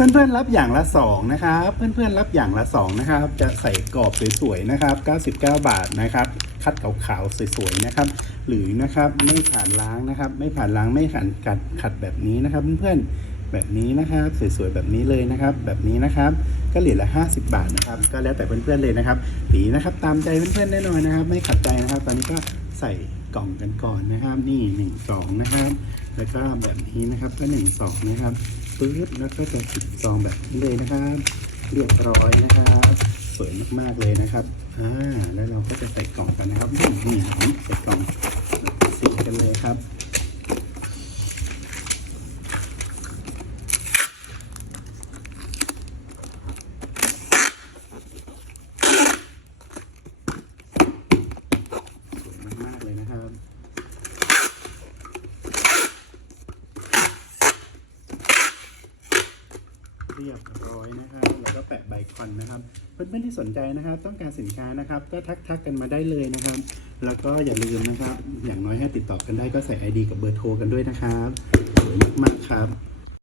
เพื่อนๆรับอย่างละสองนะครับเพื่อนๆรับอย่างละสองนะครับ จะใส่กรอบสวยๆนะครับ 99 บาทนะครับ คัดขาวๆสวยๆนะครับ หรือนะครับไม่ผ่านล้างนะครับ ไม่ผ่านล้างไม่ขันกัดขัดแบบนี้นะครับ เพื่อนๆแบบนี้นะครับสวยๆแบบนี้เลยนะครับ แบบนี้นะครับก็เหรียญละ 50 บาทนะครับ ก็แล้วแต่เพื่อนๆเลยนะครับสีนะครับตามใจเพื่อนๆแน่นอนนะครับ ไม่ขัดใจนะครับ ตอนนี้ก็ใส่กล่องกันก่อนนะครับ นี่หนึ่งสองนะครับ แล้วก็แบบนี้นะครับก็หนึ่งสองนะครับปึ๊บแล้วก็จะปิดซองแบบนี้เลยนะครับ เรียบร้อยนะครับสวยมากๆเลยนะครับอ่าแล้วเราก็จะใส่กล่องกันนะครับนี่นี่ใส่กล่องแบบสีกันเลยครับ สวยมากๆเลยนะครับ เรียบร้อยนะครับ แล้วก็แปะใบคอนนะครับ เพื่อนๆที่สนใจนะครับ ต้องการสินค้านะครับ ก็ทักทักกันมาได้เลยนะครับ แล้วก็อย่าลืมนะครับ อย่างน้อยให้ติดต่อกันได้ก็ใส่ ID กับเบอร์โทรกันด้วยนะครับสวยมากๆครับ